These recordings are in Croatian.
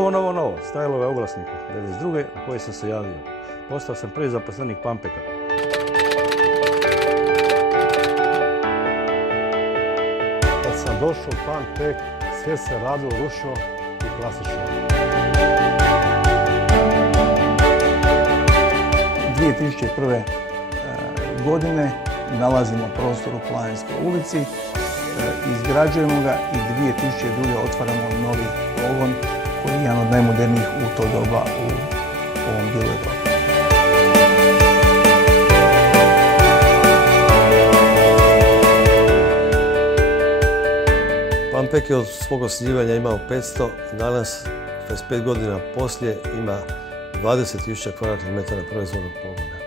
Novo, stajalo je oglasniku 92. u koji sam se javio. Postao sam prvi zaposlenik Pampeka. Kad sam došao u Pampek, sve se radilo ručno i klasično. 2001. godine nalazimo prostor u Planinskoj ulici, izgrađujemo ga i 2002. otvaramo novi pogon koji je jedan od najmodernijih u to doba u ovom dijelu Europe. Pampek je od svog osnivanja imao 500, danas, 25 godina poslije, ima 20.000 kvadratnih metara proizvodnog pogona.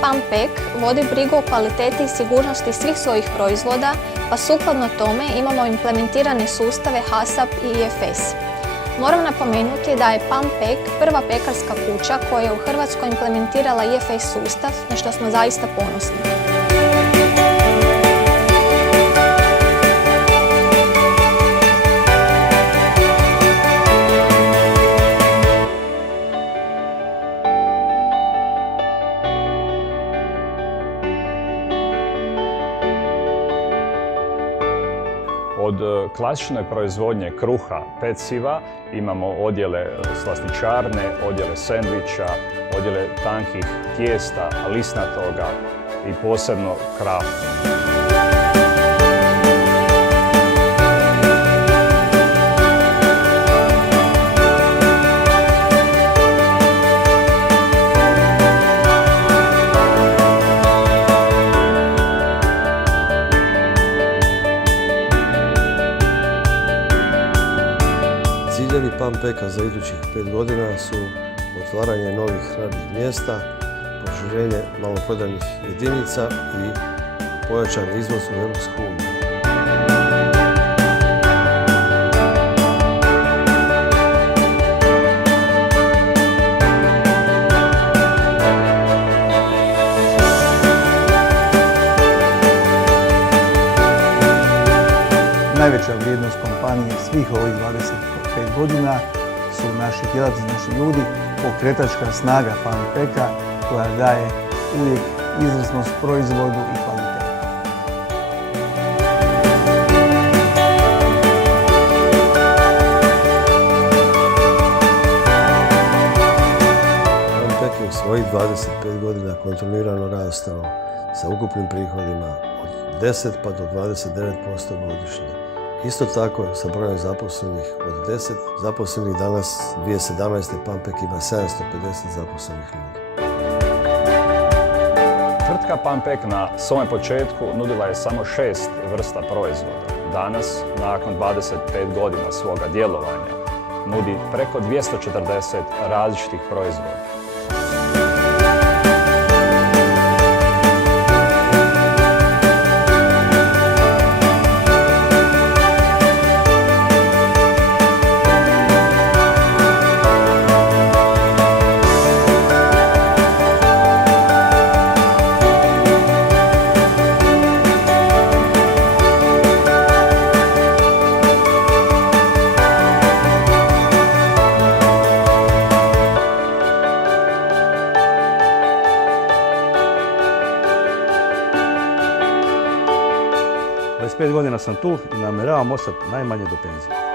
Pampek vodi brigu o kvaliteti i sigurnosti svih svojih proizvoda, pa sukladno tome imamo implementirane sustave HACCP i IFS. Moram napomenuti da je Pampek prva pekarska kuća koja je u Hrvatskoj implementirala IFS sustav, na što smo zaista ponosni. Od klasične proizvodnje kruha, peciva, imamo odjele slastičarne, odjele sendviča, odjele tankih tijesta, lisnatoga i posebno kraft. Ciljevi Pampeka za idućih 5 godina su otvaranje novih radnih mjesta, proširenje maloprodajnih jedinica i pojačan izvoz u Europsku uniju. Najveća vrijednost kompanije svih ovih 25 godina su naši djelatnici, naši ljudi, pokretačka snaga Pampeka koja daje uvijek izvrsnost proizvodu i kvalitetu. Pampek je u svojih 25 godina kontinuirano rastao sa ukupnim prihodima od 10 pa do 29% godišnje. Isto tako sa brojem zaposlenih od 10 zaposlenih danas 2017. Pampek ima 750 zaposlenih ljudi. Tvrtka Pampek na svome početku nudila je samo 6 vrsta proizvoda. Danas, nakon 25 godina svoga djelovanja, nudi preko 240 različitih proizvoda. Godina sam tu i namjeravam ostati najmanje do penzije.